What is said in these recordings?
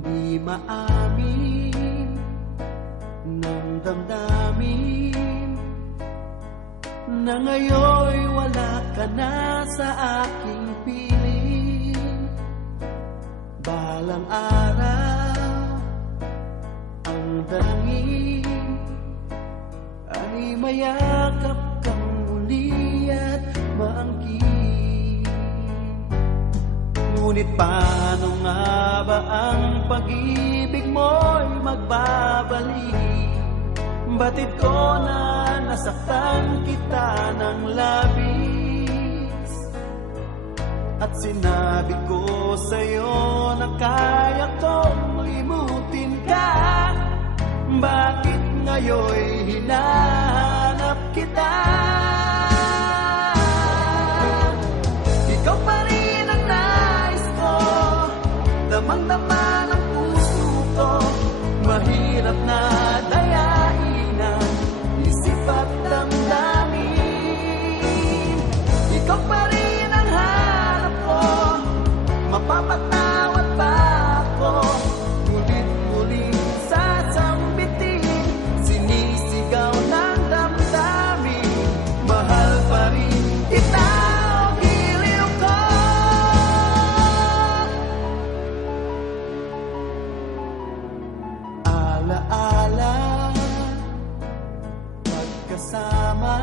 Di maamin ng damdamin na ngayon'y wala ka na sa aking piling. Balang araw ang dalangin ay mayakap kang muli at maangkin. Ngunit paano nga ba ang pag-ibig mo'y magbabalik? Batid ko na nasaktan kita ng labis, at sinabi ko sa'yo na kaya kong limutin ka. Bakit ngayon'y hinahanap kita? Ikaw pa rin ang nais ko, damang-dama ng puso ko. Mahirap na dayain ang isip at damdamin. Ikaw pa rin ang hanap ko, mapapatawad pa ako. Ngunit muling sasambitin, sinisigaw ng damdamin. Mahal pa rin kita, o giliw ko. Alaala, pagkasama,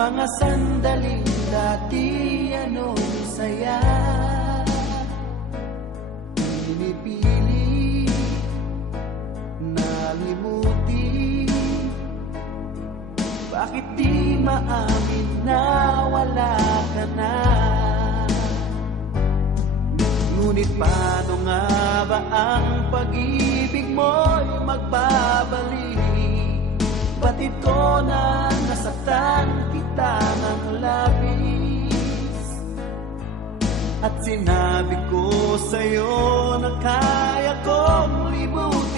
mga sandaling dati ano'y saya. Pinipili na limutin, bakit di maamin na wala ka na? Ngunit paano nga ba ang pag-ibig mo'y magbabalik? Batid ko na nasaktan kita ng labis, at sinabi ko sa'yo na kaya kong limutin